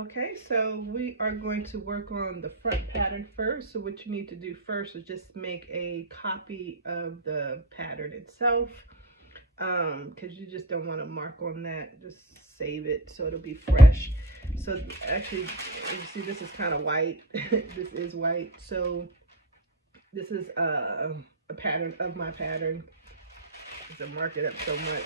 Okay, so we are going to work on the front pattern first. So what you need to do first is just make a copy of the pattern itself, because you just don't want to mark on that. Just save it so it'll be fresh. So actually, you see this is kind of white. This is white. So this is a pattern of my pattern. I mark it up so much.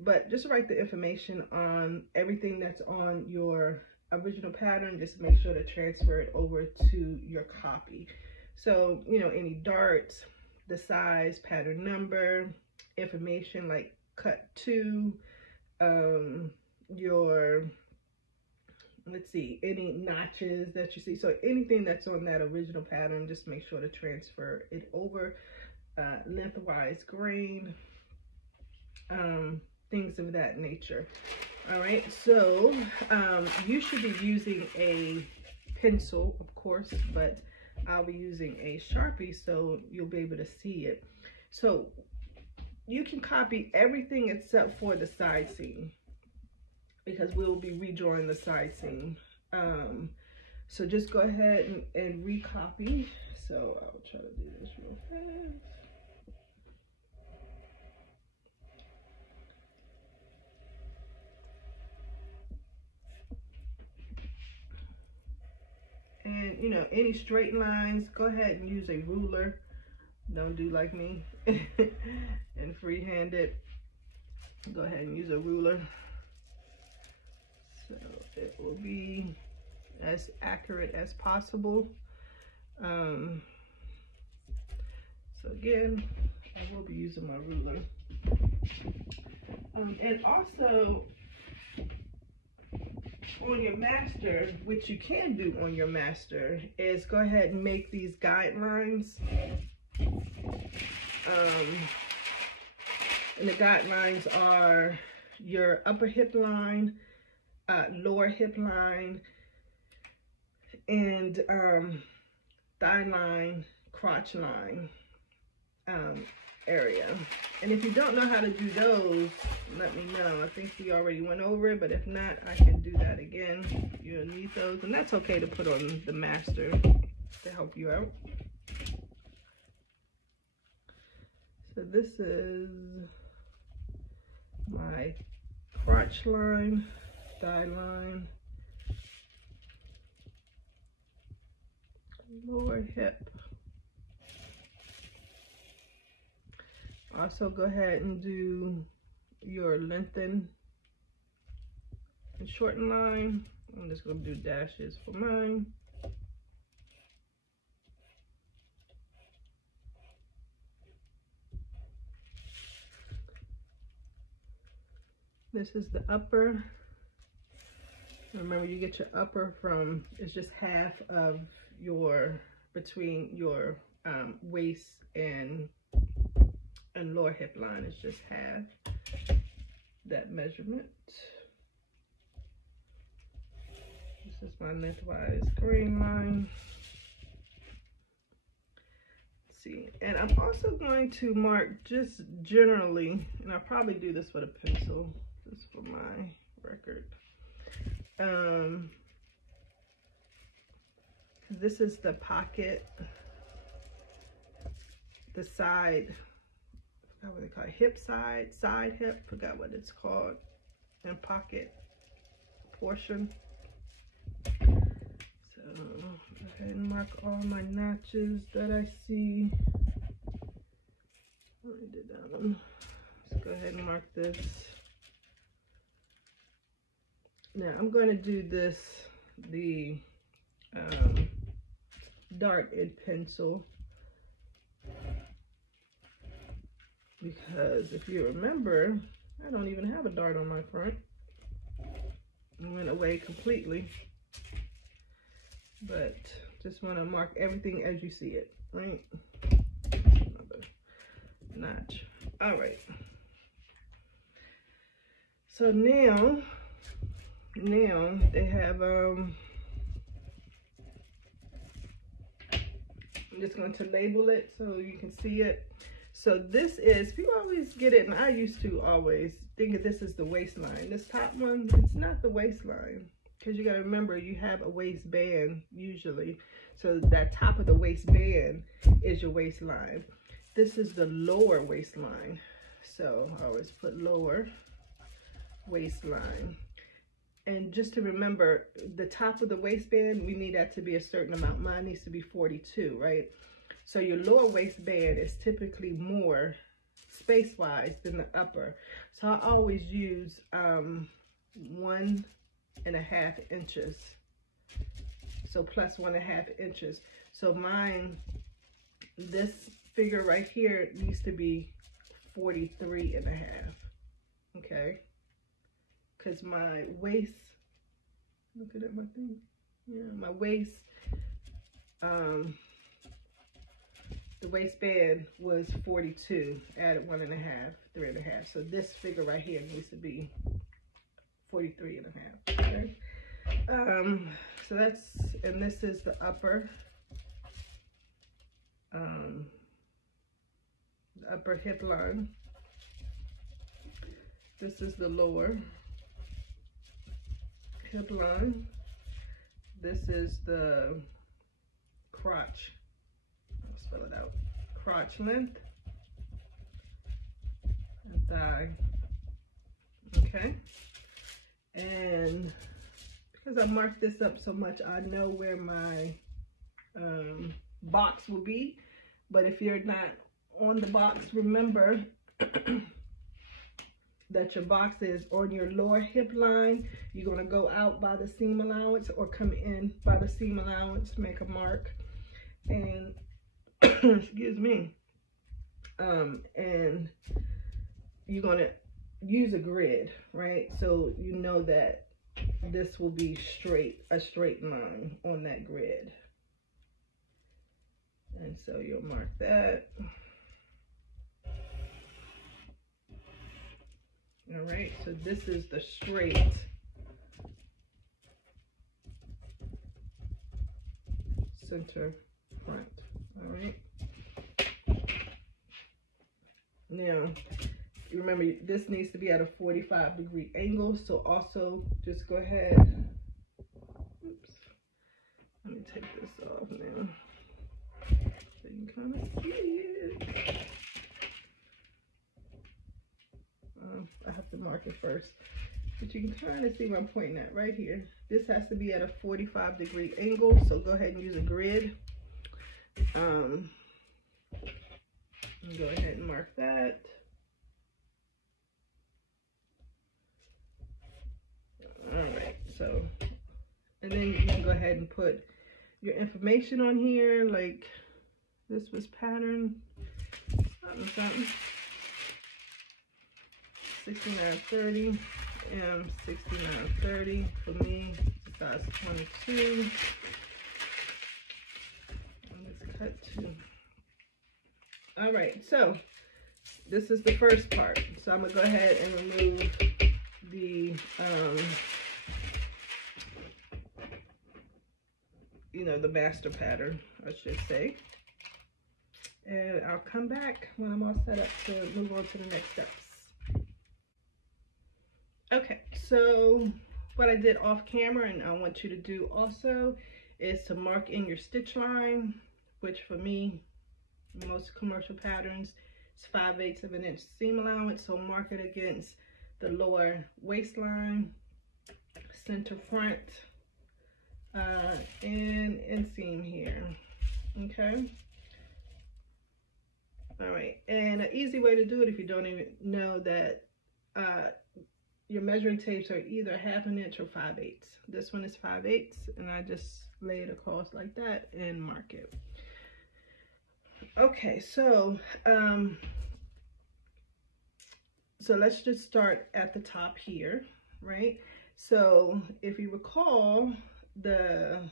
But just write the information on everything that's on your original pattern. Just make sure to transfer it over to your copy. So, you know, any darts, the size, pattern number, information like cut to, your, let's see, any notches that you see. So anything that's on that original pattern, just make sure to transfer it over. Lengthwise grain, things of that nature. All right, so you should be using a pencil, of course, but I'll be using a Sharpie so you'll be able to see it. So you can copy everything except for the side seam, because we'll be redrawing the side seam. So just go ahead and recopy. So I'll try to do this real fast. And, you know, any straight lines, go ahead and use a ruler. Don't do like me and freehand it. Go ahead and use a ruler. So it will be as accurate as possible. So again, I will be using my ruler. And also, on your master, which you can do on your master, is go ahead and make these guidelines. And the guidelines are your upper hip line, lower hip line, and thigh line, crotch line area. And if you don't know how to do those, let me know. I think we already went over it, but if not, I can do that again. You'll need those, and that's okay to put on the master to help you out. So this is my crotch line, thigh line, lower hip. Also go ahead and do your lengthen and shorten line. I'm just going to do dashes for mine. This is the upper. Remember, you get your upper from, it's just half of your, between your waist and lower hip line. Is just half that measurement. This is my lengthwise green line. Let's see, and I'm also going to mark just generally, and I'll probably do this with a pencil, just for my record. This is the pocket, the side, I forgot what they call it, hip side hip, forgot what it's called, and pocket portion. So go ahead and mark all my notches that I see. I already did that one. Let's go ahead and mark this. Now I'm going to do this, the dart and pencil, because if you remember, I don't even have a dart on my front. It went away completely. But just want to mark everything as you see it, right? Another notch. All right. So now they have, I'm just going to label it so you can see it. So this is, people always get it, and I used to always think that this is the waistline. This top one, it's not the waistline. because you got to remember you have a waistband usually. So that top of the waistband is your waistline. This is the lower waistline. So I always put lower waistline. And just to remember, the top of the waistband, we need that to be a certain amount. Mine needs to be 42, right? So your lower waistband is typically more space-wise than the upper. So I always use 1.5 inches. So plus 1.5 inches. So mine, this figure right here needs to be 43.5. Okay. Because my waist, look at my thing. Yeah, my waist, the waistband was 42, added 1.5, 3.5. So this figure right here needs to be 43.5. Okay. So that's, and this is the upper, hip line. This is the lower hip line. This is the crotch. I'll spell it out. Crotch length and thigh. Okay. And because I marked this up so much, I know where my box will be. But if you're not on the box, remember that your box is on your lower hip line. You're going to go out by the seam allowance or come in by the seam allowance, make a mark, and excuse me, and you're going to use a grid, right? So you know that this will be a straight line on that grid. And so you'll mark that. All right, so this is the straight center front. All right. Now, remember, this needs to be at a 45-degree angle. So also just go ahead. Oops. Let me take this off now so you can kind of see it. I have to mark it first, but you can kind of see where I'm pointing at right here. This has to be at a 45-degree angle, so go ahead and use a grid. Go ahead and mark that. All right, so, and then you can go ahead and put your information on here, like this was pattern, something. 6930 and 6930 for me, size 22. And let's cut to. All right, so this is the first part. So I'm gonna go ahead and remove the the master pattern, I should say. And I'll come back when I'm all set up to move on to the next steps. Okay, so what I did off camera and I want you to do also is to mark in your stitch line, which for me, most commercial patterns, is 5/8 of an inch seam allowance. So mark it against the lower waistline, center front, and inseam here, okay? All right, and an easy way to do it if you don't even know that your measuring tapes are either 1/2 inch or 5/8. This one is 5/8, and I just lay it across like that and mark it. Okay, so so let's just start at the top here, right? So if you recall, the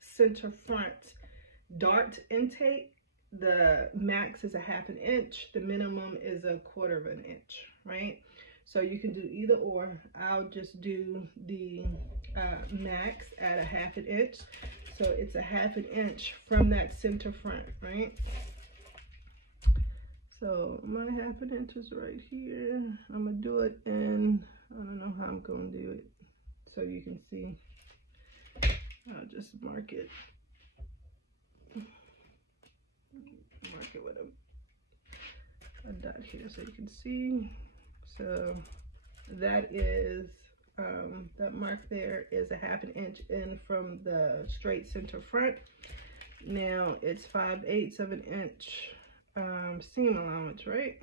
center front dart intake, the max is a 1/2 inch, the minimum is a 1/4 inch, right? So you can do either or. I'll just do the max at a 1/2 inch. So it's a 1/2 inch from that center front, right? So my 1/2 inch is right here. I'm gonna do it in I don't know how I'm going to do it so you can see. I'll just mark it with a dot here so you can see. So that is that mark there is 1/2 inch in from the straight center front. Now it's 5/8 of an inch seam allowance, right?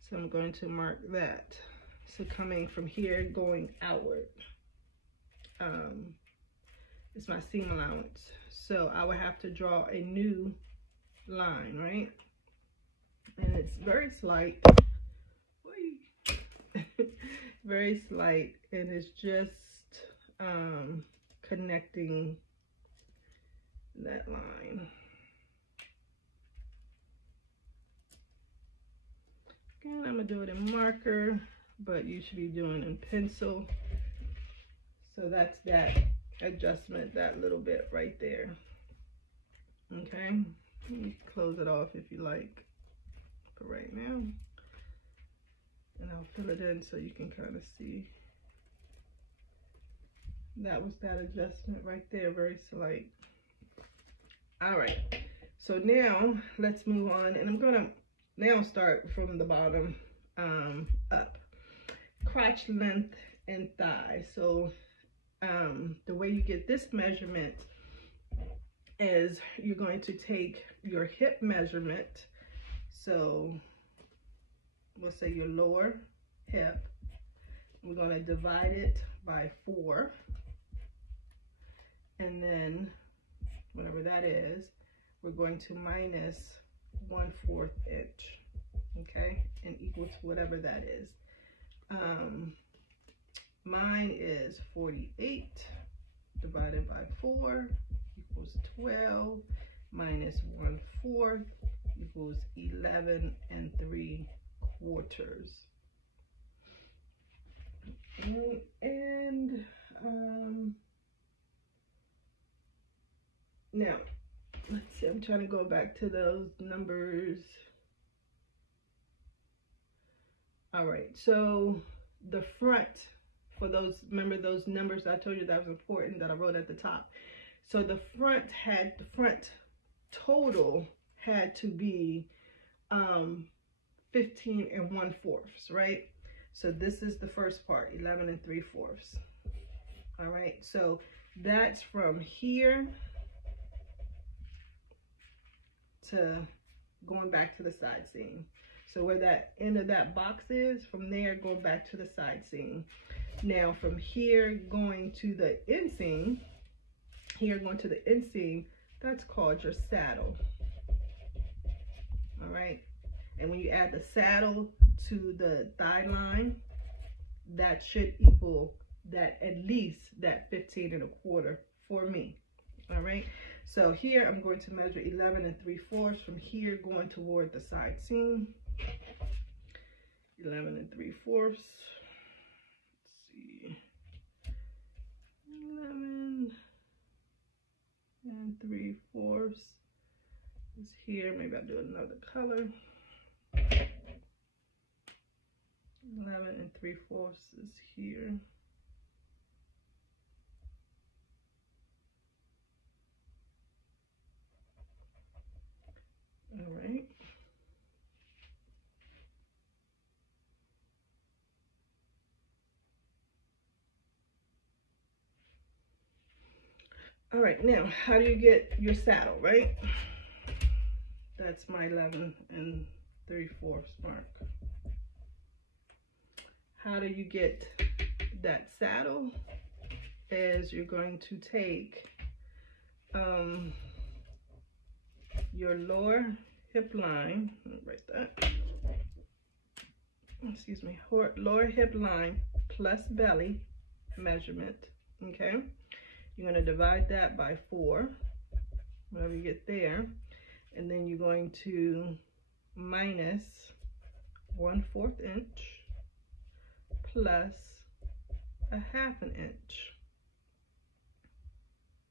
So I'm going to mark that. So coming from here going outward is my seam allowance. So I would have to draw a new line, right? And it's very slight. Very slight, and it's just connecting that line. Again, I'm gonna do it in marker, but you should be doing it in pencil. So that's that adjustment, that little bit right there. Okay, you can close it off if you like for right now. And I'll fill it in so you can kind of see. That was that adjustment right there, very slight. All right, so now let's move on, and I'm gonna now start from the bottom up. Crotch length and thigh. So the way you get this measurement is you're going to take your hip measurement. So we'll say your lower hip. We're going to divide it by 4. And then whatever that is, we're going to minus 1/4 inch. Okay, and equal to whatever that is. Mine is 48 divided by 4 equals 12 minus 1/4 equals 11 3/4. And now let's see, I'm trying to go back to those numbers. All right, so the front, for those, remember those numbers I told you that was important that I wrote at the top. So the front total had to be 15 1/4, right? So this is the first part, 11 3/4. All right, so that's from here to going back to the side seam. So where that end of that box is, from there going back to the side seam. Now from here going to the inseam, that's called your saddle. All right, and when you add the saddle to the thigh line, that should equal that, at least that 15 1/4 for me. All right, so here I'm going to measure 11 3/4 from here going toward the side seam. 11 3/4. Let's see, 11 3/4 is here. Maybe I'll do another color. 11 3/4 is here. All right. All right, now how do you get your saddle, right? That's my 11 3/4 mark. How do you get that saddle? Is you're going to take your lower hip line, let me write that, excuse me, lower hip line plus belly measurement, okay? You're going to divide that by 4, whatever you get there, and then you're going to minus 1/4 inch plus 1/2 inch,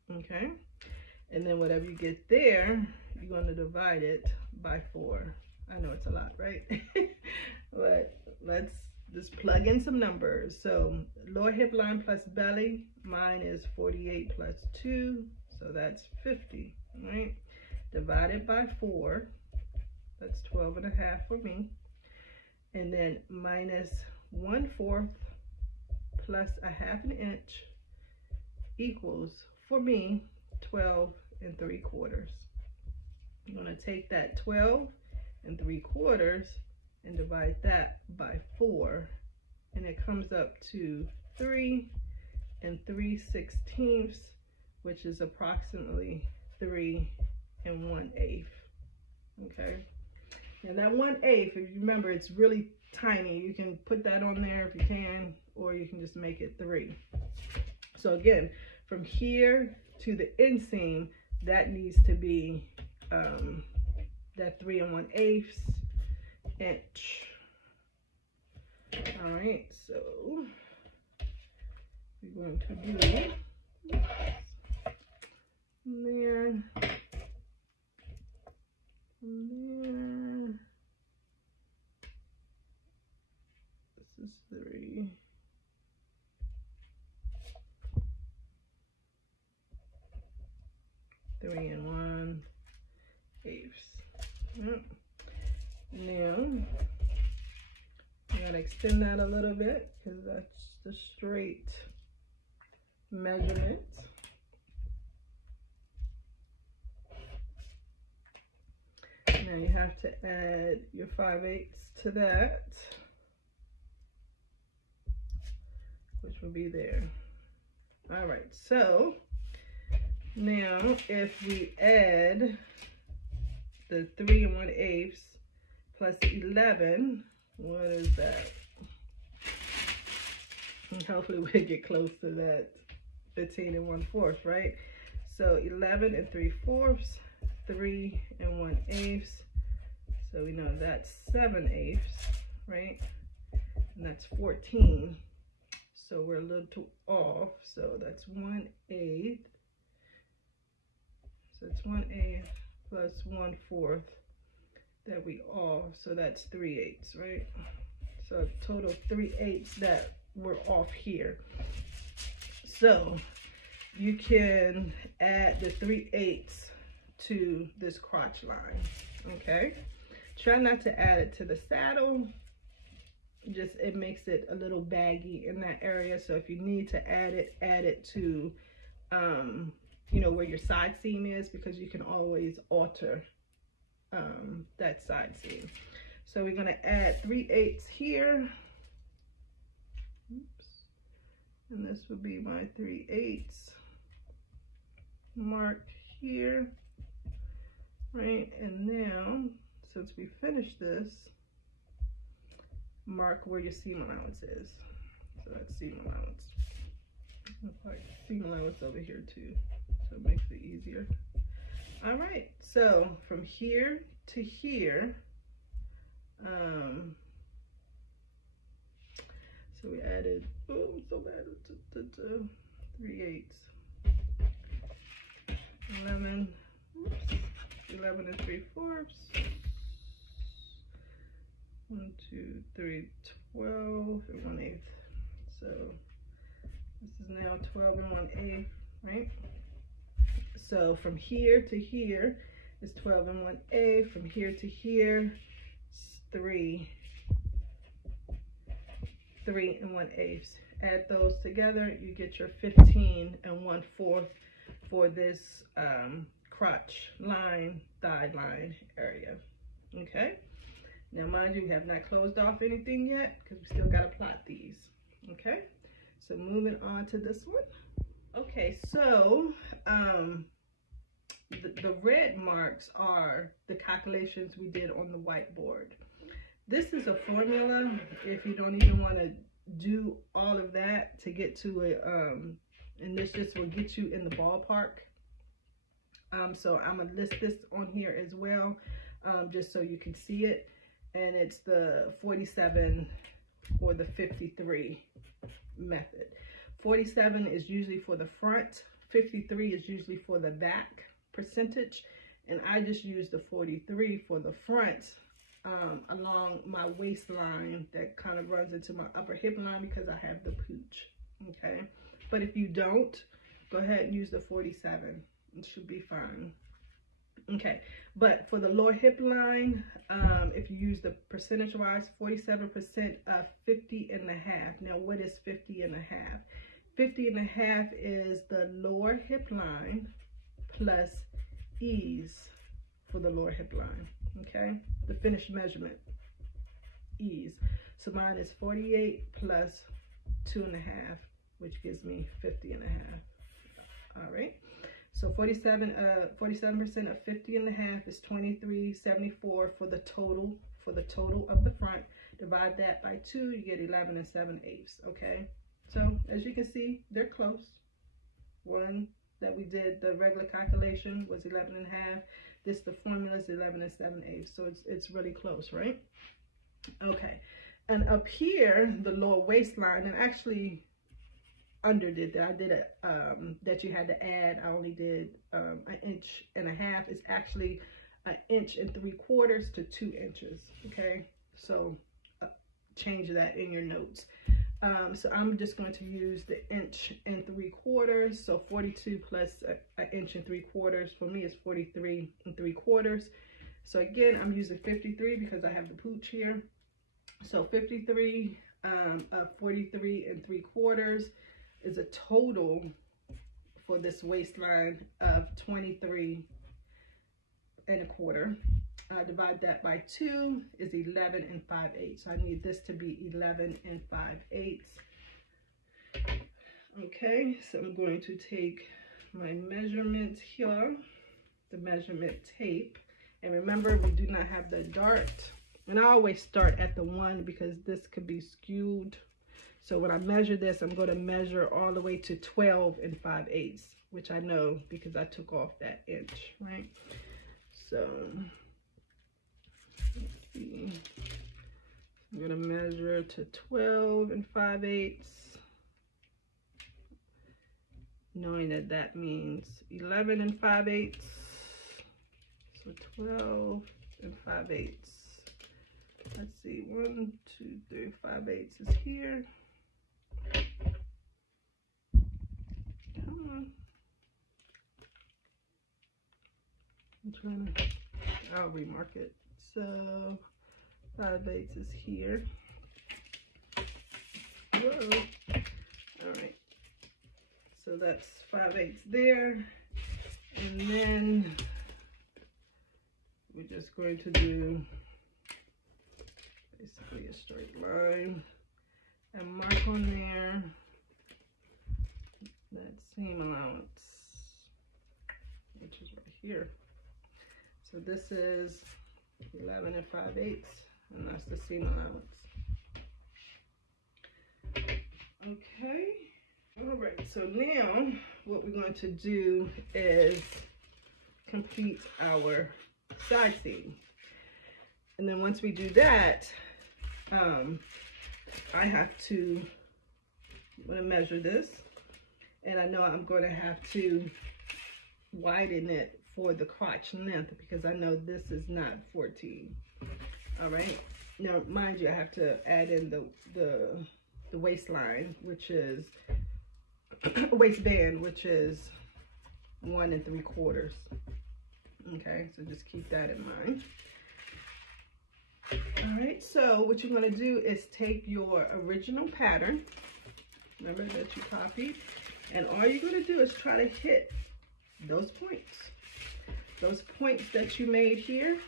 okay? And then whatever you get there, you're going to divide it by 4. I know it's a lot, right? But let's just plug in some numbers. So lower hip line plus belly, mine is 48 plus 2, so that's 50, right? Divided by 4, that's 12.5 for me. And then minus 1/4 plus 1/2 inch equals, for me, 12 3/4. I'm going to take that 12 3/4 and divide that by 4, and it comes up to 3 3/16, which is approximately 3 1/8. Okay, now that 1/8, if you remember, it's really tiny. You can put that on there if you can, or you can just make it 3. So again, from here to the inseam, that needs to be that 3 1/8 inch. All right, so we're going to do there. This is 3. Three and 1/8. Yep. Now I'm gonna extend that a little bit because that's the straight measurement. Now you have to add your 5/8 to that, which will be there. All right, so now if we add the 3 1/8 plus 11, what is that? And hopefully we'll get close to that 15 1/4, right? So 11 3/4, 3 1/8. So we know that's 7/8, right? And that's 14. So we're a little off. So that's 1/8. So it's 1/8 plus 1/4 that we off. So that's 3/8, right? So total 3/8 that we're off here. So you can add the 3/8 to this crotch line, okay? Try not to add it to the saddle. Just, it makes it a little baggy in that area. So if you need to add it to, you know, where your side seam is, because you can always alter that side seam. So we're gonna add 3/8 here. Oops. And this would be my 3/8 marked here, right? And now, since we finished this, mark where your seam allowance is. So that's seam allowance. Like seam allowance over here too, so it makes it easier. All right, so from here to here, so we added, oh, I'm so bad, 3/8, 11, oops, 11 3/4, 1 2 3 12 1/8. So this is now 12 1/8, right? So from here to here is 12 1/8. From here to here is 3 1/8. Add those together, you get your 15 1/4 for this crotch line, thigh line area. Okay. Now, mind you, we have not closed off anything yet because we still got to plot these. Okay. So moving on to this one. Okay, so the red marks are the calculations we did on the whiteboard. This is a formula if you don't even want to do all of that to get to it, and this just will get you in the ballpark. So I'm gonna list this on here as well, just so you can see it. And it's the 47 or the 53 method. 47 is usually for the front, 53 is usually for the back percentage, and I just use the 43 for the front along my waistline that kind of runs into my upper hip line because I have the pooch. Okay, but if you don't, go ahead and use the 47. It should be fine. Okay, but for the lower hip line, if you use the percentage wise, 47% of 50.5. Now, what is 50.5? 50.5 is the lower hip line plus ease for the lower hip line. Okay, the finished measurement, ease. So mine is 48 plus 2.5, which gives me 50.5. All right. So 47% of 50.5 is 23.74 for the total of the front. Divide that by 2, you get 11 7/8. Okay. So as you can see, they're close. One that we did the regular calculation was 11.5. This, the formula, is 11 7/8. So it's really close, right? Okay. And up here, the lower waistline, and actually underdid that. I did a that you had to add. I only did 1.5 inches. It's actually 1 3/4 inches to 2 inches. Okay, so change that in your notes. So I'm just going to use the 1 3/4 inches. So 42 plus 1 3/4 inches for me is 43 3/4. So again, I'm using 53 because I have the pooch here. So 53 of 43 3/4 is a total for this waistline of 23 1/4. Divide that by 2 is 11 5/8. So I need this to be 11 5/8. Okay, so I'm going to take my measurement here, the measurement tape. And remember, we do not have the dart. And I always start at the 1 because this could be skewed. So when I measure this, I'm going to measure all the way to 12 5/8, which I know because I took off that inch, right? So let's see. I'm going to measure to 12 5/8, knowing that that means 11 5/8. So 12 5/8. Let's see, 1 2 3 5/8 is here. Come on. I'm trying to, I'll remark it. So 5/8 is here. Whoa. All right. So that's 5/8 there. And then we're just going to do basically a straight line and mark on there that seam allowance, which is right here. So this is 11 5/8, and that's the seam allowance. Okay, all right, so now what we're going to do is complete our side seam. And then once we do that, I have to, I'm going to measure this, and I know I'm going to have to widen it for the crotch length because I know this is not 14. All right. Now, mind you, I have to add in the waistline, which is waistband, which is 1 3/4. Okay, so just keep that in mind. All right, so what you're going to do is take your original pattern, remember that you copied, and all you're going to do is try to hit those points. Those points that you made here,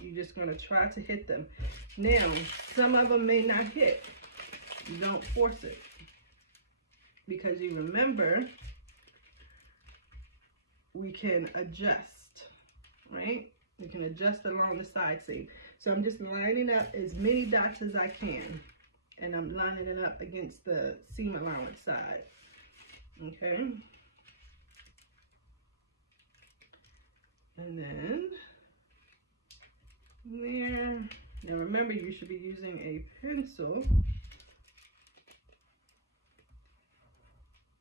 you're just going to try to hit them. Now, some of them may not hit. You don't force it. Because you remember, we can adjust, right? We can adjust along the side seam. So I'm just lining up as many dots as I can. And I'm lining it up against the seam allowance side. Okay. And then there. Now remember, you should be using a pencil.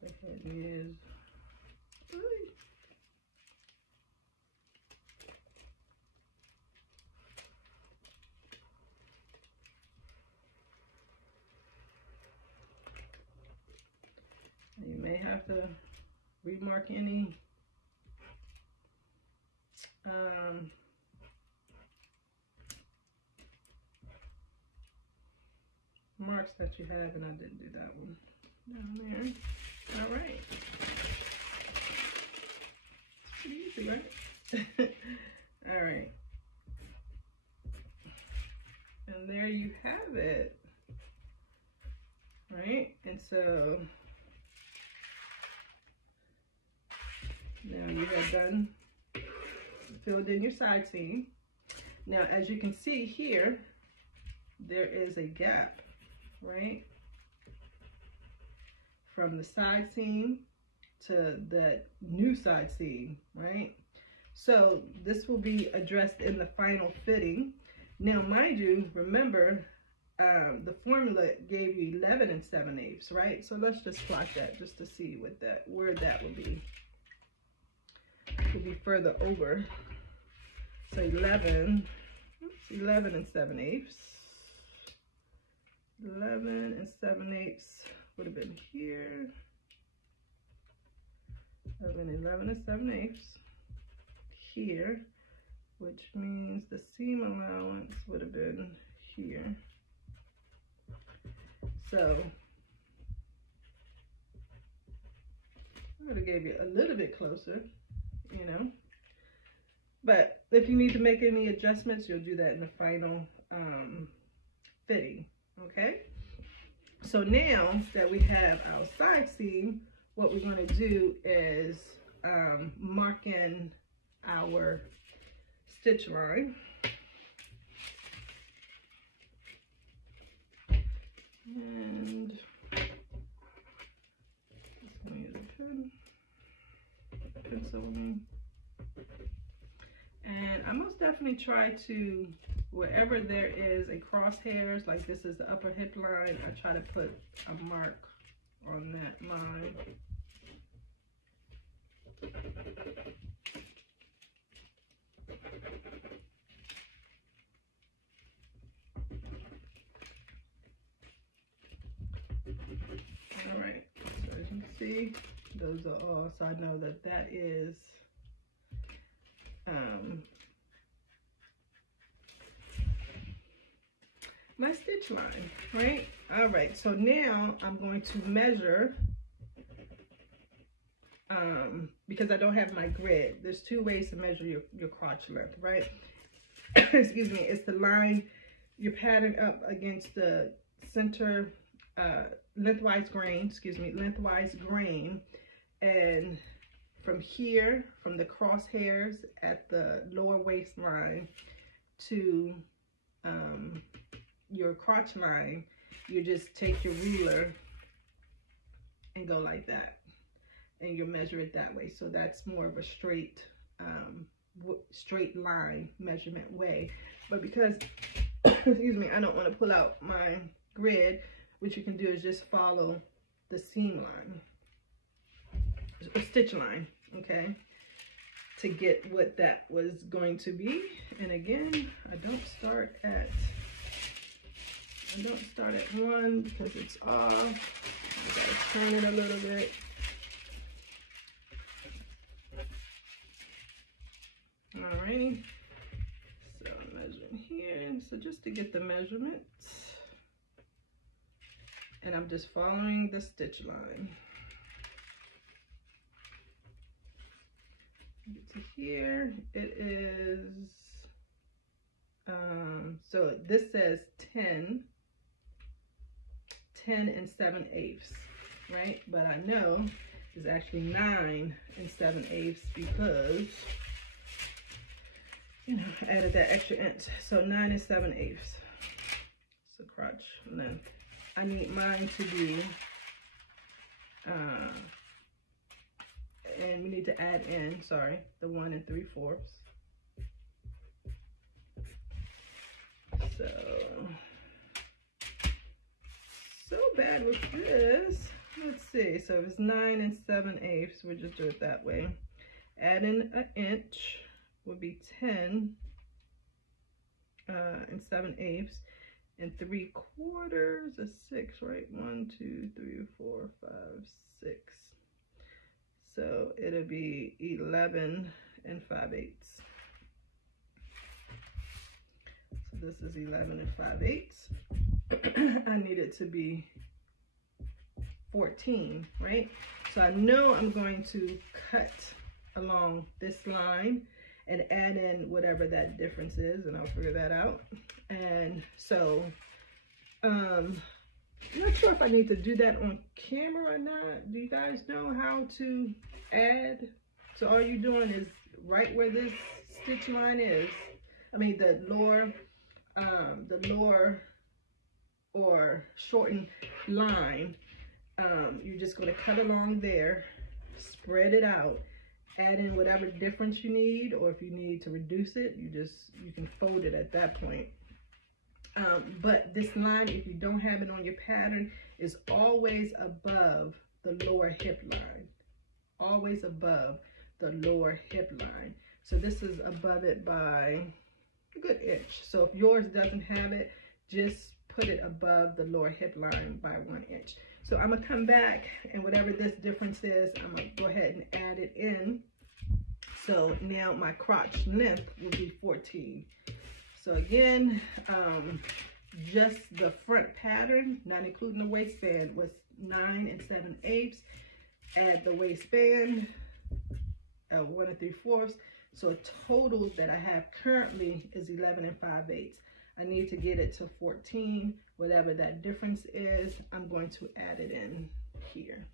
The head is may have to remark any marks that you have, and I didn't do that one down there. All right. Pretty easy, right? All right. And there you have it. Right? And so now you have done filled in your side seam. Now, as you can see here, there is a gap, right? From the side seam to the new side seam, right? So this will be addressed in the final fitting. Now, mind you, remember, the formula gave you 11 7/8, right? So let's just plot that just to see what where that would be. It would be further over. So 11 7/8. 11 7/8 would have been here. 11 7/8 here, which means the seam allowance would have been here. So I would have gave you a little bit closer, you know. But if you need to make any adjustments, you'll do that in the final fitting, okay? So now that we have our side seam, what we're going to do is mark in our stitch line. And just going to use a pencil. And I most definitely try to, wherever there is a crosshairs, like this is the upper hip line, I try to put a mark on that line. All right, so as you can see, those are all, so I know that that is my stitch line, right? All right, so now I'm going to measure, because I don't have my grid. There's two ways to measure your crotch length, right? Excuse me, it's to line your pattern up against the center lengthwise grain, and from here, from the crosshairs at the lower waistline to your crotch line, you just take your ruler and go like that, and you measure it that way. So that's more of a straight line measurement way. But because excuse me, I don't want to pull out my grid, what you can do is just follow the seam line, stitch line, okay, to get what that was going to be. And again, I don't start at 1 because it's off. I gotta turn it a little bit. Alrighty, so I'm measuring here. So just to get the measurements, and I'm just following the stitch line. Get to here, it is, so this says 10 7/8, right? But I know it's actually 9 7/8 because, you know, I added that extra inch. So 9 7/8. So crotch length. I need mine to be, and we need to add in, sorry, the 1 3/4. So bad with this. Let's see. So if it's 9 7/8, we'll just do it that way. Add in an inch would be 10 7/8, and 3/4 is 6, right? 1 2 3 4 5 6. So it'll be 11 5/8. So this is 11 5/8. I need it to be 14, right? So I know I'm going to cut along this line and add in whatever that difference is, and I'll figure that out. And so I'm not sure if I need to do that on camera or not. Do you guys know how to add? So all you're doing is right where this stitch line is, I mean the lower or shortened line, you're just going to cut along there, spread it out, add in whatever difference you need, or if you need to reduce it, you can fold it at that point. But this line, if you don't have it on your pattern, is always above the lower hip line. Always above the lower hip line. So this is above it by a good inch. So if yours doesn't have it, just put it above the lower hip line by 1 inch. So I'm gonna come back, and whatever this difference is, I'm gonna go ahead and add it in. So now my crotch length will be 14. So again, just the front pattern, not including the waistband, was 9 7/8. Add the waistband, 1 3/4. So a total that I have currently is 11 5/8. I need to get it to 14. Whatever that difference is, I'm going to add it in here.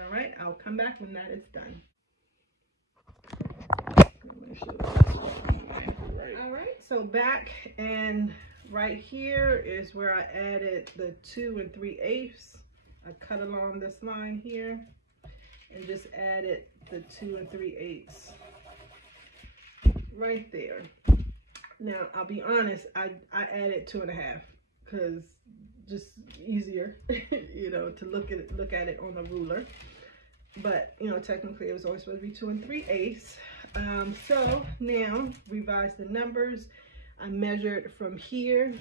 All right, I'll come back when that is done. All right, so back, and right here is where I added the 2 3/8. I cut along this line here and just added the 2 3/8 right there. Now I'll be honest, I added 2 1/2 because just easier, you know, to look at it on a ruler. But you know, technically it was always supposed to be 2 3/8. So now revise the numbers. I measured from here,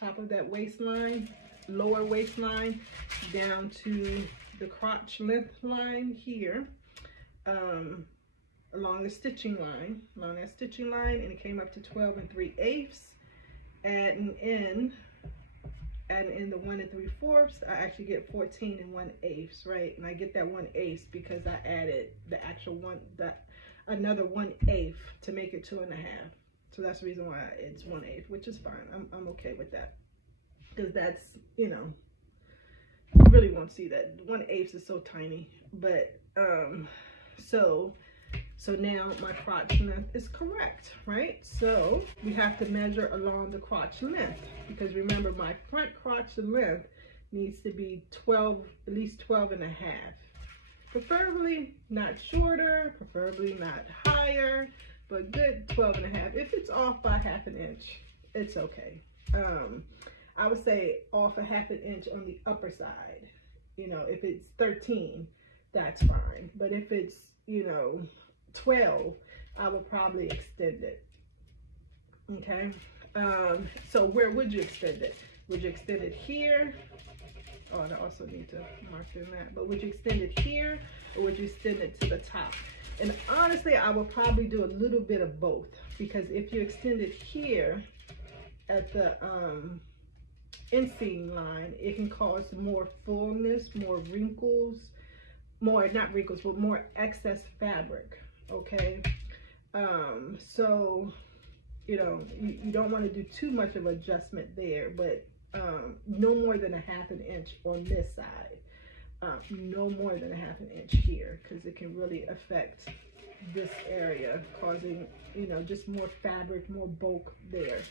top of that waistline, lower waistline, down to the crotch length line here, along the stitching line, and it came up to 12 3/8. Adding in the 1 3/4, I actually get 14 1/8, right? And I get that 1/8 because I added the actual another 1/8 to make it 2 1/2. So that's the reason why it's 1/8, which is fine. I'm okay with that, because that's, you know, you really won't see that 1/8 is so tiny. But so now my crotch length is correct, right? So we have to measure along the crotch length, because remember, my front crotch length needs to be at least 12 1/2. Preferably not shorter, preferably not higher, but good 12 1/2. If it's off by 1/2 inch, it's okay. I would say off 1/2 inch on the upper side. You know, if it's 13, that's fine. But if it's, you know, 12, I would probably extend it. Okay. So where would you extend it? Would you extend it here? Oh, and I also need to mark in that. But would you extend it here, or would you extend it to the top? And honestly, I would probably do a little bit of both, because if you extend it here at the inseam line, it can cause more fullness, more wrinkles, not wrinkles, but more excess fabric. Okay. So, you know, you don't want to do too much of adjustment there, but no more than 1/2 inch on this side. No more than 1/2 inch here, because it can really affect this area, causing, you know, just more fabric, more bulk there.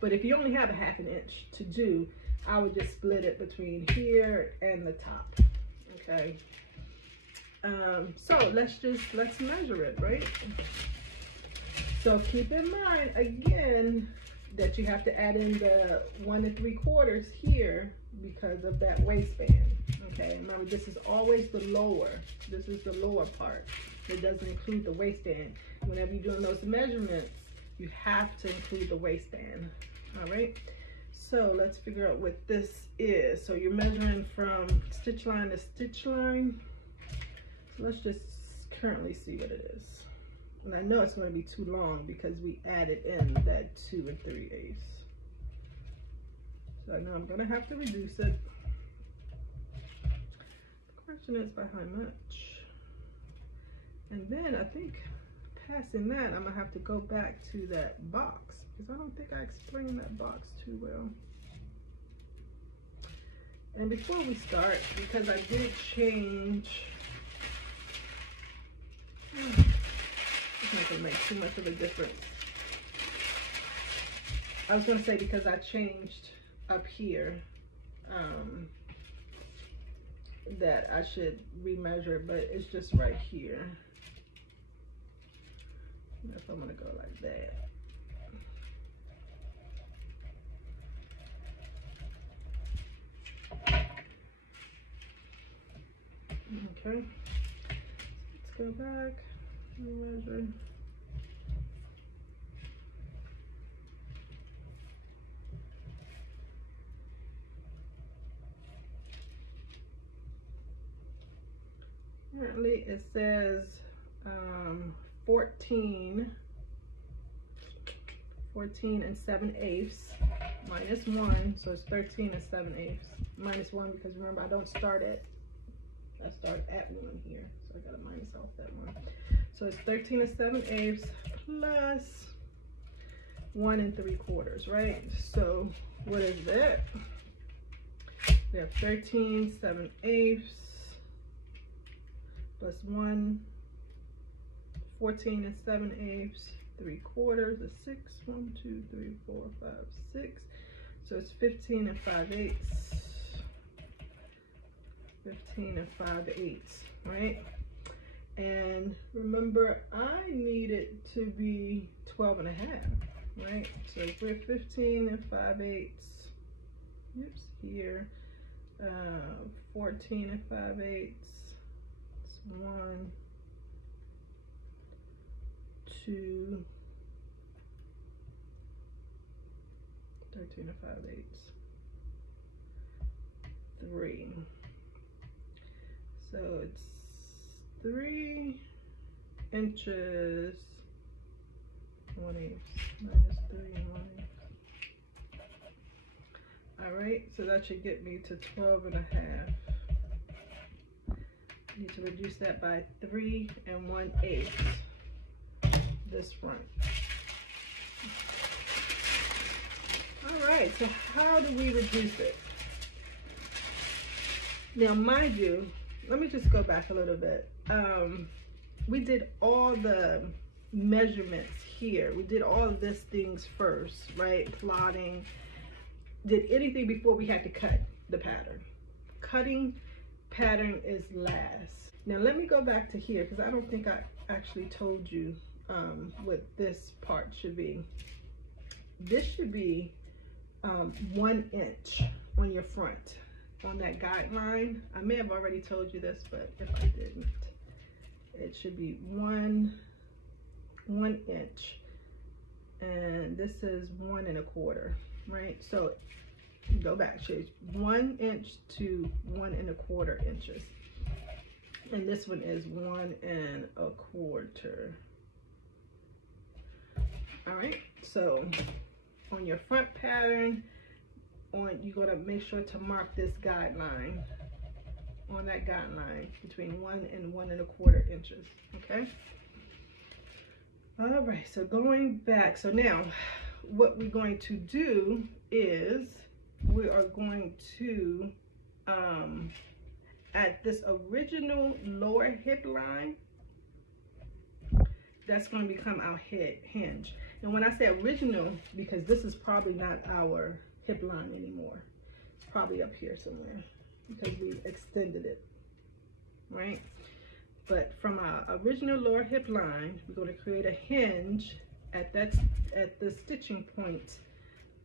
But if you only have 1/2 inch to do, I would just split it between here and the top. Okay. So let's measure it, right? So keep in mind again that you have to add in the 1 3/4 here because of that waistband. Okay, remember, this is always the lower. This is the lower part. It doesn't include the waistband. Whenever you're doing those measurements, you have to include the waistband. All right. So let's figure out what this is. So you're measuring from stitch line to stitch line. So let's just currently see what it is. And I know it's going to be too long because we added in that 2 3/8. So I know I'm going to have to reduce it. The question is by how much? And then I think passing that, I'm going to have to go back to that box because I don't think I explained that box too well. And before we start, because I did change, it's not going to make too much of a difference. I was going to say because I changed up here that I should remeasure, but it's just right here. If I'm going to go like that. Okay, let's go back and measure. Apparently it says 14 and 7/8 minus 1, so it's 13 and 7/8 minus 1 because remember I start at 1 here, so I gotta minus off that 1. So it's 13 and 7/8 plus 1 3/4, right? So what is that? We have 13 7/8 plus 1, 14 and 7/8 3/4 is 6. 1 2 3 4 5 6. So it's 15 and 5/8. 15 and 5/8, right? And remember, I need it to be 12 and a half, right? So if we're 15 and 5/8, oops, here, 14 and 5/8, it's 1, 2, 13 and 5/8, 3. So it's 3 inches, 1/8 minus 3 1/8. All right, so that should get me to 12 and a half. I need to reduce that by 3 1/8. This front. All right, so how do we reduce it? Now, mind you, let me just go back a little bit. We did all the measurements here. We did all of these things first, right? Plotting. Did anything before we had to cut the pattern. Cutting pattern is last. Now, let me go back to here because I don't think I actually told you what this part should be. This should be 1 inch on your front. On that guideline, I may have already told you this, but if I didn't, it should be 1 inch, and this is 1 1/4, right? So go back, so it's 1 inch to 1 1/4 inches, and this one is 1 1/4. All right, so on your front pattern, you're gonna make sure to mark this guideline on that guideline between 1 and 1 1/4 inches. Okay. All right. So going back. So now, what we're going to do is we are going to at this original lower hip line. That's going to become our hinge. And when I say original, because this is probably not our hip line anymore. It's probably up here somewhere because we extended it, right? But from our original lower hip line, we're going to create a hinge at the stitching point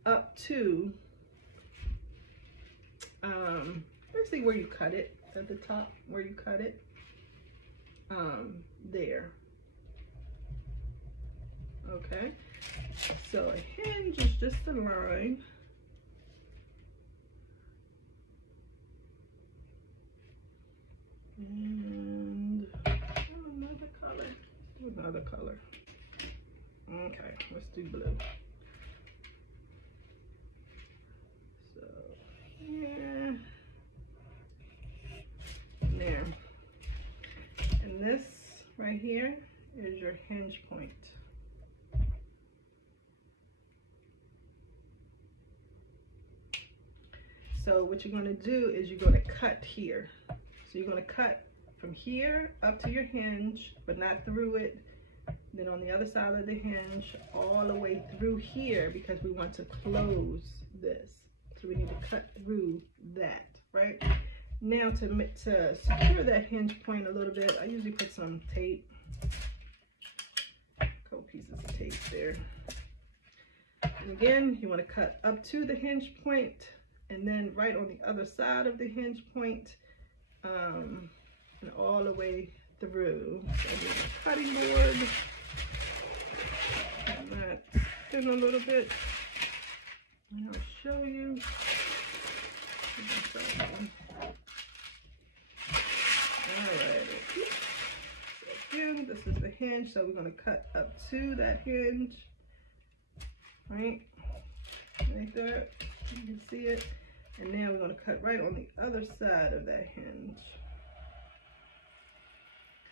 up to basically where you cut it, at the top where you cut it, there. Okay, so a hinge is just a line another color. Okay, let's do blue. So, yeah. There. And this right here is your hinge point. So what you're going to do is you're going to cut here. So you're going to cut from here up to your hinge, but not through it. Then on the other side of the hinge, all the way through here, because we want to close this. So we need to cut through that, right? Now to secure that hinge point a little bit, I usually put some tape. A couple pieces of tape there. And again, you want to cut up to the hinge point, and then right on the other side of the hinge point, and all the way through. So I'm using a cutting board. That in a little bit, and I'll show you. Alright. So again, this is the hinge, so we're going to cut up to that hinge, right there. You can see it. And now we're going to cut right on the other side of that hinge.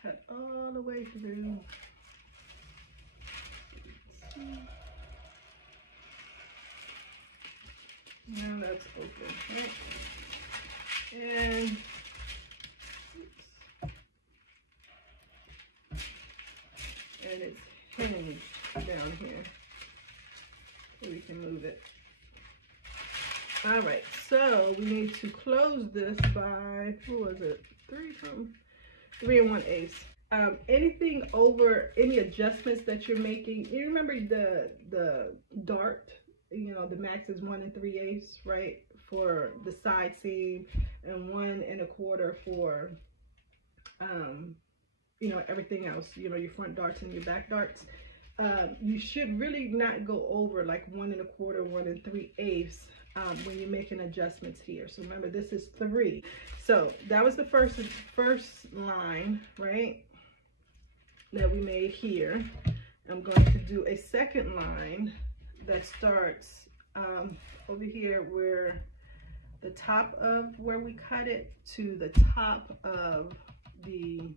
Cut all the way through. Now that's open, right? And it's hinged down here. So we can move it. All right, so we need to close this by, what was it? 3 1/8. Anything over, any adjustments that you're making, you remember the dart, you know, the max is 1 3/8, right? For the side seam, and 1 1/4 for, you know, everything else, you know, your front darts and your back darts. You should really not go over like 1 1/4, 1 3/8 when you're making adjustments here. So remember, this is 3. So that was the first line, right, that we made here. I'm going to do a second line that starts over here where the top of where we cut it to the top of the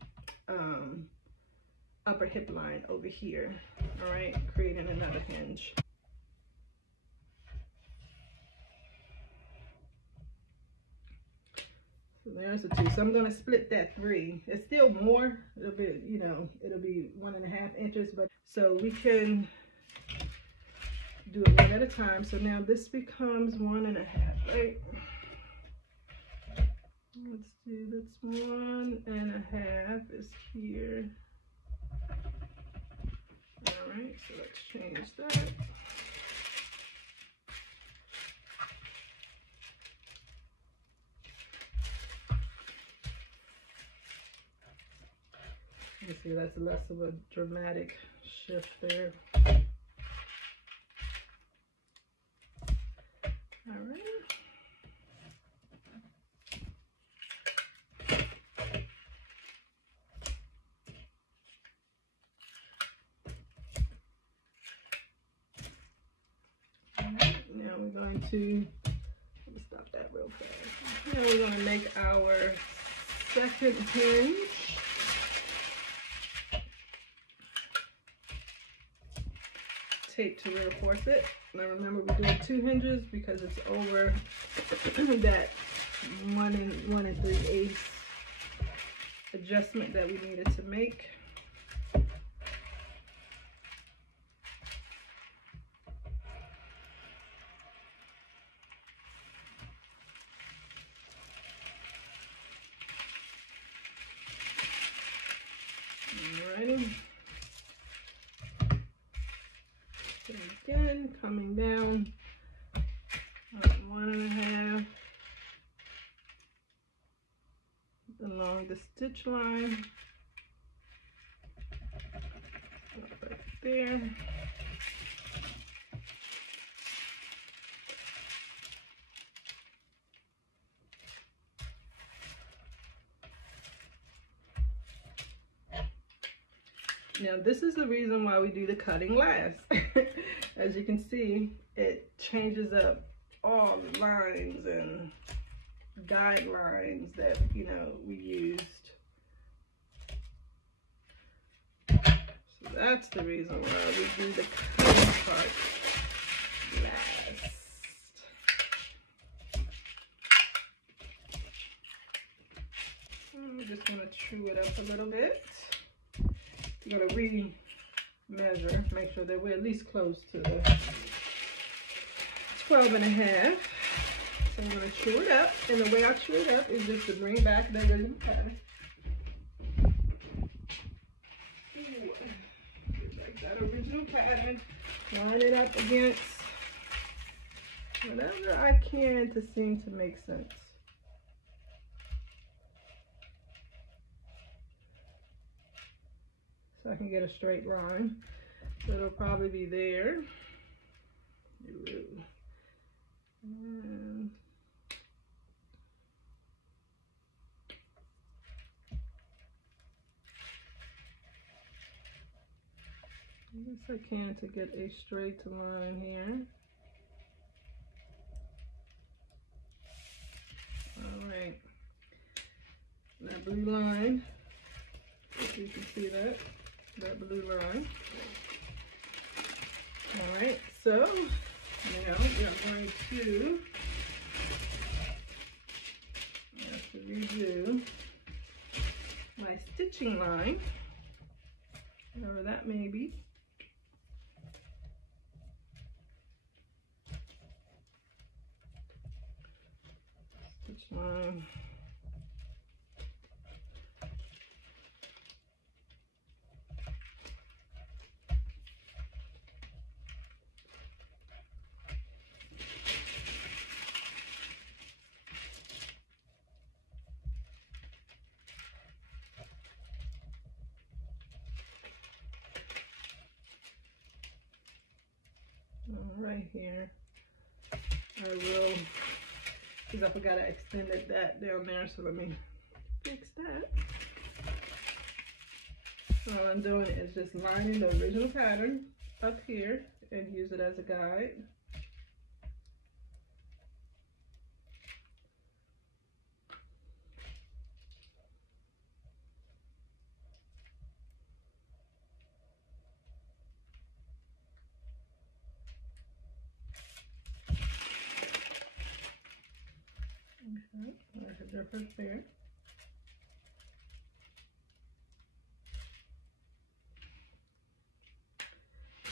upper hip line over here. All right, creating another hinge. So there's the 2. So I'm going to split that 3. It's still more. It'll be, you know, it'll be 1.5 inches, but so we can do it one at a time. So now this becomes 1.5, right? Let's do that's 1.5 is here. All right, so let's change that. You see, that's less of a dramatic shift there. All right. Now we're going to, let me stop that real fast. Now we're going to make our second hinge. Tape to reinforce it. Now remember, we're doing 2 hinges because it's over that 1 3/8 adjustment that we needed to make. Alrighty. So again, coming down 1.5 along the stitch line, right there. Now this is the reason why we do the cutting last. As you can see, it changes up all the lines and guidelines that, you know, we used. So that's the reason why we do the cutting part last. I'm just gonna chew it up a little bit. I'm gonna re-measure, make sure that we're at least close to the 12.5. So I'm gonna chew it up, and the way I chew it up is just to bring back the original pattern. Like that original pattern, line it up against whatever I can to seem to make sense. So I can get a straight line. So it'll probably be there. And I guess I can to get a straight line here. All right. That blue line, if you can see that. That blue line. All right, so now we are going to have to redo my stitching line, whatever that may be. Stitch line. Right here, I will, because I forgot I extended that down there, so let me fix that. So all I'm doing is just lining the original pattern up here and use it as a guide. Okay, there's a difference there.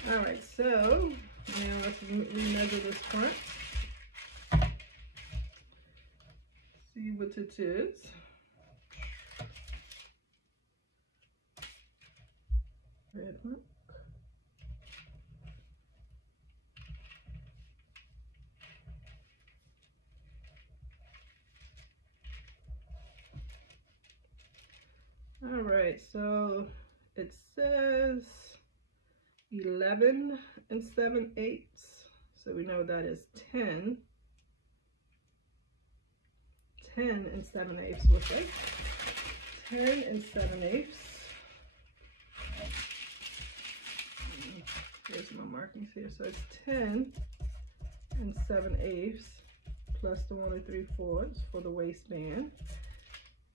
All right, so now let's remeasure this front. See what it is. Red one. All right, so it says 11 7/8, so we know that is 10. 10 7/8 looks like 10 7/8. Here's my markings here, so it's 10 7/8 plus the 1 3/4 for the waistband.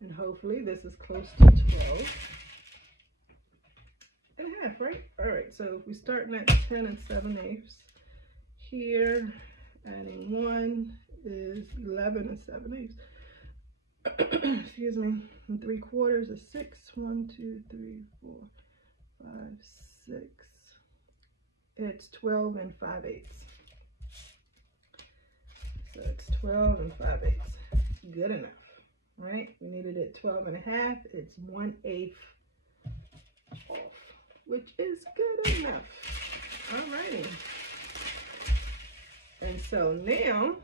And hopefully this is close to 12.5, right? All right, so if we start at 10 7/8 here, adding 1 is 11 7/8. Excuse me, and 3/4 is 6. 1 2 3 4 5 6. It's 12 5/8. So it's 12 5/8. Good enough. Right, we needed it 12.5. It's 1/8 off, which is good enough. Alrighty, and so now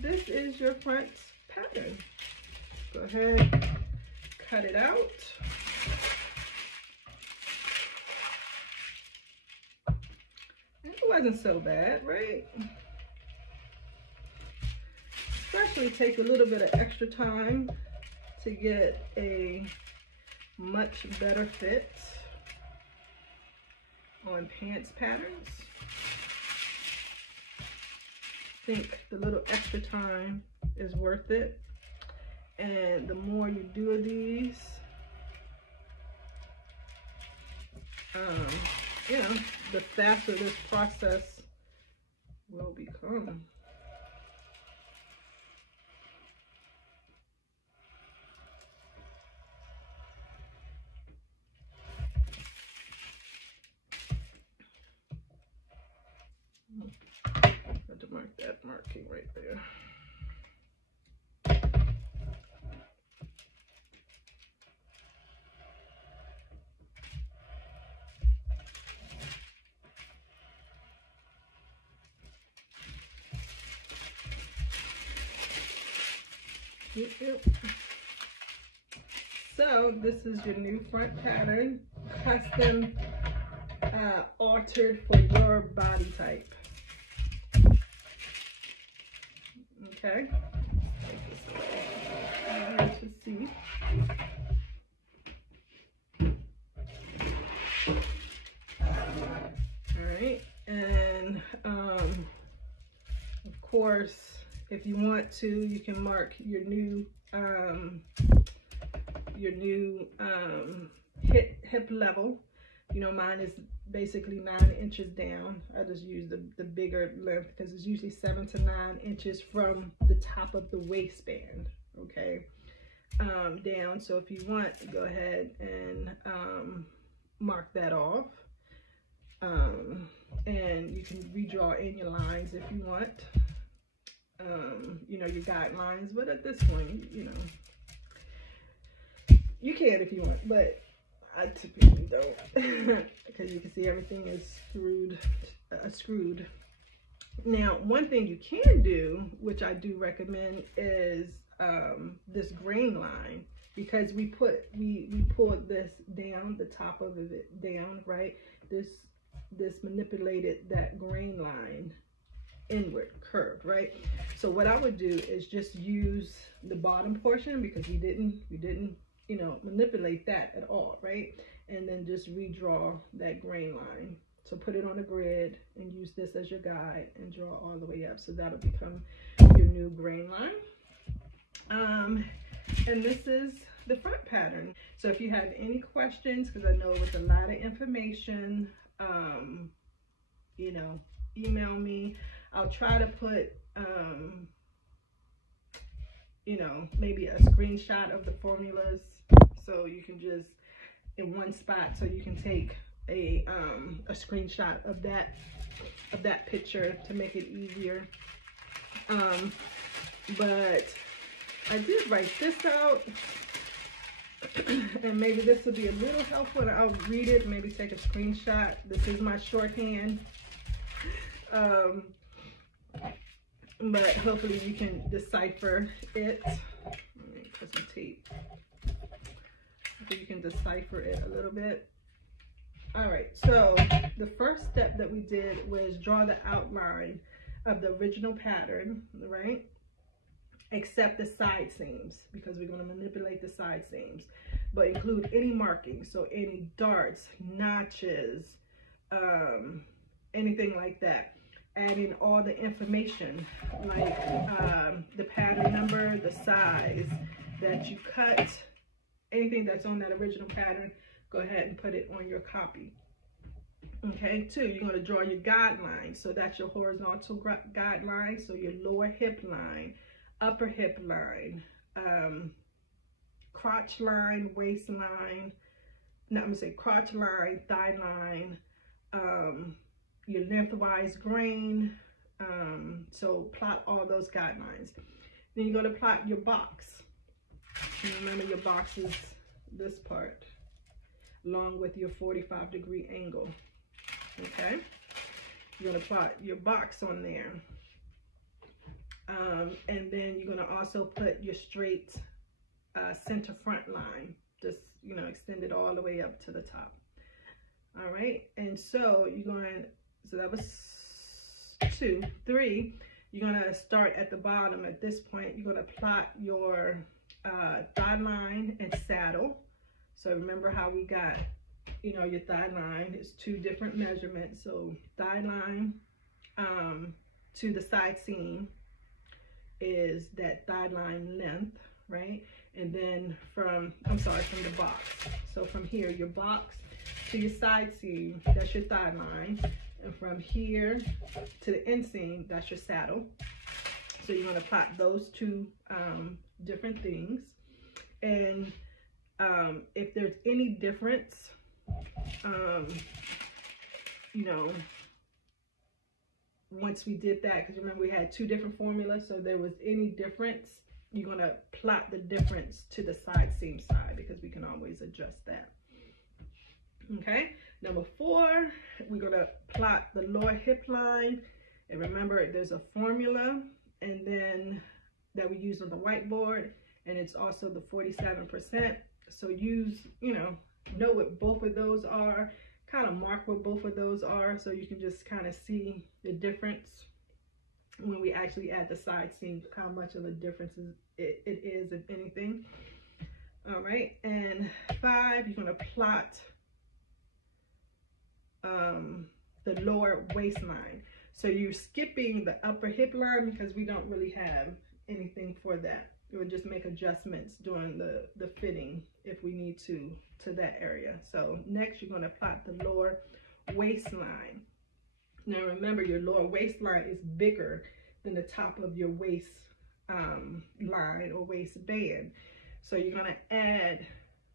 this is your front pattern. Go ahead, cut it out. And it wasn't so bad, right? Especially take a little bit of extra time to get a much better fit. on pants patterns. I think the little extra time is worth it. And the more you do of these, you know, the faster this process will become. Got to mark that marking right there. Yep. So this is your new front pattern, custom altered for your body type. Okay, hard to see. All right, and of course, if you want to, you can mark your new hip level. You know, mine is basically 9 inches down. I just use the bigger length because it's usually 7 to 9 inches from the top of the waistband, okay, down. So if you want, go ahead and mark that off. And you can redraw in your lines if you want, you know, your guidelines. But at this point, you know, you can if you want, but I typically don't because you can see everything is screwed. Now, one thing you can do, which I do recommend, is this grain line, because we pulled this down, the top of it down, right? This manipulated that grain line inward, curved, right? So what I would do is just use the bottom portion, because we didn't you know, manipulate that at all, right? And then just redraw that grain line. So put it on a grid and use this as your guide and draw all the way up. So that'll become your new grain line. And this is the front pattern. So if you have any questions, because I know it was a lot of information, you know, email me. I'll try to put, you know, maybe a screenshot of the formulas, so you can just in one spot, so you can take a screenshot of that picture to make it easier. But I did write this out, and maybe this will be a little helpful. I'll read it, maybe take a screenshot. This is my shorthand, but hopefully you can decipher it. Let me put some tape so you can decipher it a little bit. All right, so the first step that we did was draw the outline of the original pattern, right? Except the side seams, because we're going to manipulate the side seams, but include any markings, so any darts, notches, anything like that. Add in all the information, like the pattern number, the size that you cut, anything that's on that original pattern, go ahead and put it on your copy. Okay, 2, you're going to draw your guideline. So that's your horizontal guideline, so your lower hip line, upper hip line, crotch line, waistline, no, I'm going to say crotch line, thigh line, your lengthwise grain. So plot all those guidelines. Then you're going to plot your box. And remember, your box is this part, along with your 45-degree angle. Okay, you're going to plot your box on there. And then you're going to also put your straight center front line, just, you know, extend it all the way up to the top. All right, and so you're going, so that was 2. 3, you're going to start at the bottom. At this point, you're going to plot your thigh line and saddle. So remember how we got you know, your thigh line is 2 different measurements. So thigh line to the side seam is that thigh line length, right? And then from the box. So from here, your box to your side seam, that's your thigh line. And from here to the inseam, that's your saddle. So you're going to plot those 2 different things. And if there's any difference, you know, once we did that, because remember we had 2 different formulas, so there was any difference, you're going to plot the difference to the side seam side, because we can always adjust that. Okay, number 4, we're going to plot the lower hip line. And remember, there's a formula and then that we use on the whiteboard, and it's also the 47%. So use, you know what both of those are, kind of mark what both of those are, so you can just kind of see the difference when we actually add the side seams, how much of a difference it is, if anything. All right, and 5, you're going to plot the lower waistline. So you're skipping the upper hip line because we don't really have anything for that. We'll just make adjustments during the fitting if we need to that area. So next, you're going to plot the lower waistline. Now remember, your lower waistline is bigger than the top of your waist line or waistband. So you're going to add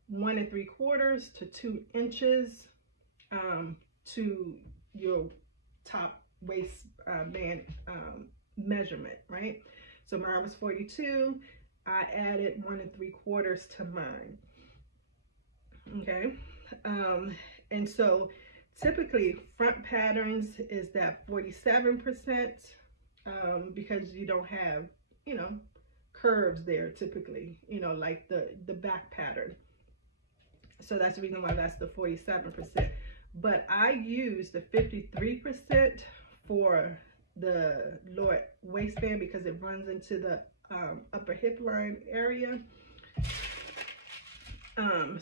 1 3/4 to 2 inches to your top waistband measurement, right? So mine was 42. I added 1 3/4 to mine. Okay, and so typically front patterns is that 47%, because you don't have, you know, curves there typically, you know, like the back pattern. So that's the reason why that's the 47%. But I use the 53% for the lower waistband because it runs into the upper hip line area.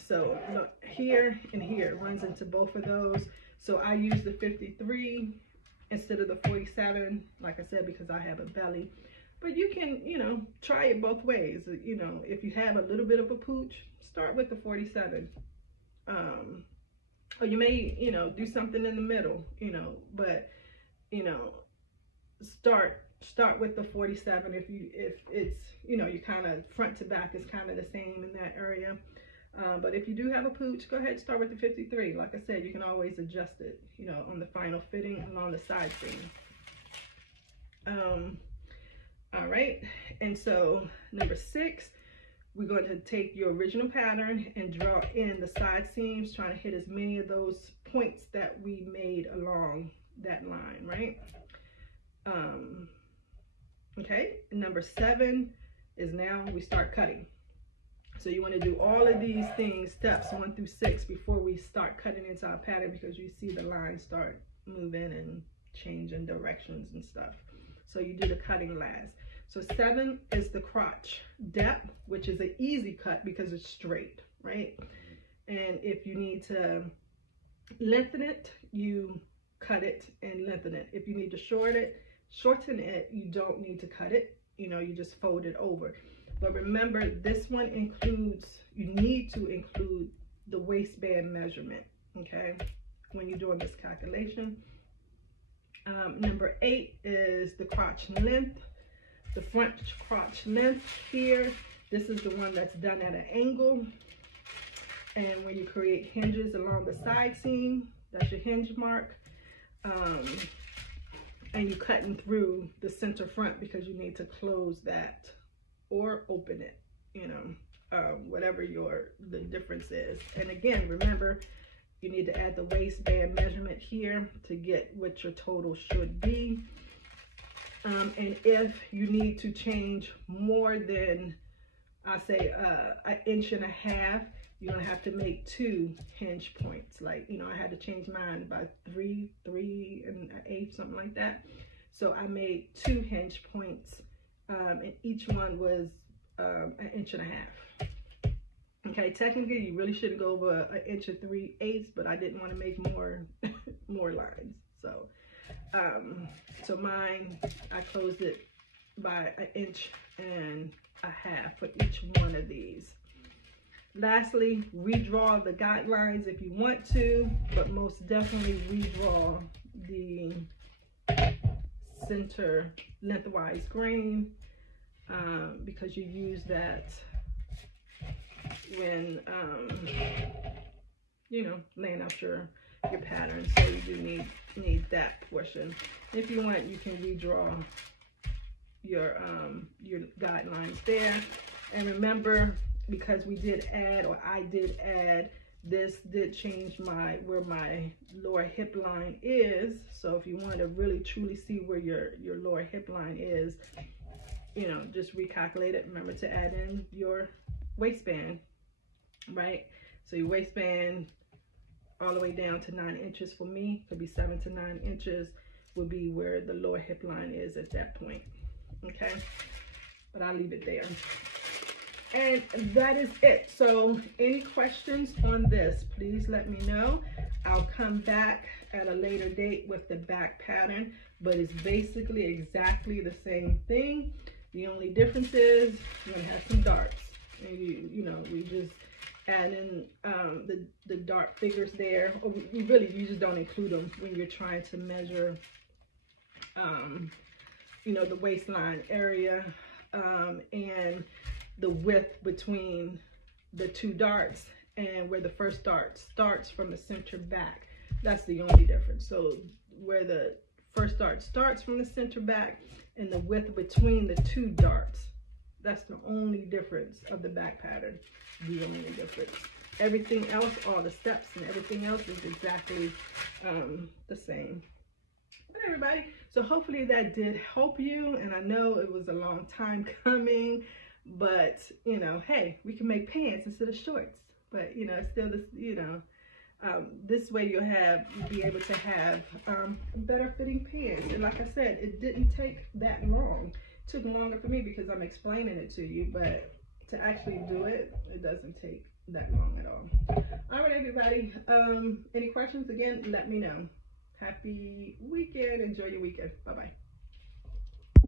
So look, here and here runs into both of those. So I use the 53 instead of the 47, like I said, because I have a belly. But you can, you know, try it both ways. You know, if you have a little bit of a pooch, start with the 47. Or you may, you know, do something in the middle, you know, but, you know, start with the 47 if it's, you know, you kind of front to back is kind of the same in that area. But if you do have a pooch, go ahead and start with the 53. Like I said, you can always adjust it, you know, on the final fitting and on the side seam. All right, and so number 6, we're going to take your original pattern and draw in the side seams, trying to hit as many of those points that we made along that line, right? Okay, and number 7 is now we start cutting. So you want to do all of these things, steps 1 through 6, before we start cutting into our pattern, because you see the lines start moving and changing directions and stuff. So you do the cutting last. So 7 is the crotch depth, which is an easy cut because it's straight, right? And if you need to lengthen it, you cut it and lengthen it. If you need to shorten it, you don't need to cut it. You know, you just fold it over. But remember, this one includes, you need to include the waistband measurement, okay, when you're doing this calculation. Number 8 is the crotch length. The front crotch length here, this is the one that's done at an angle. And when you create hinges along the side seam, that's your hinge mark. And you're cutting through the center front because you need to close that or open it, you know, whatever the difference is. And again, remember, you need to add the waistband measurement here to get what your total should be. And if you need to change more than, I say, 1.5 inches, you're gonna have to make 2 hinge points. Like, you know, I had to change mine by 3 3/8, something like that. So I made 2 hinge points, and each one was 1.5 inches. Okay, technically you really shouldn't go over 1 inch and 3/8, but I didn't want to make more more lines. So so mine, I closed it by 1.5 inches for each one of these. Lastly, redraw the guidelines if you want to, but most definitely redraw the center lengthwise grain, because you use that when you know, laying out your pattern. So you do need that portion. If you want, you can redraw your guidelines there. And remember, because we did add, or I did add, this did change where my lower hip line is. So if you want to really truly see where your lower hip line is, you know, just recalculate it. Remember to add in your waistband, right? So your waistband all the way down to 9 inches for me, could be 7 to 9 inches, would be where the lower hip line is at that point. Okay, but I'll leave it there. And that is it. So any questions on this, please let me know. I'll come back at a later date with the back pattern, but it's basically exactly the same thing. The only difference is you're gonna have some darts, and you know, we just add in the dart figures there, or you just don't include them when you're trying to measure you know, the waistline area and the width between the two darts, and where the first dart starts from the center back. That's the only difference. So where the first dart starts from the center back and the width between the two darts, that's the only difference of the back pattern. The only difference. Everything else, all the steps and everything else is exactly the same. But everybody, so hopefully that did help you. And I know it was a long time coming, but you know, hey, we can make pants instead of shorts. But you know, it's still this, you know, this way you'll be able to have better fitting pants. And like I said, it didn't take that long. It took longer for me because I'm explaining it to you, but to actually do it, it doesn't take that long at all. All right, everybody. Any questions? Again, let me know. Happy weekend. Enjoy your weekend. Bye-bye.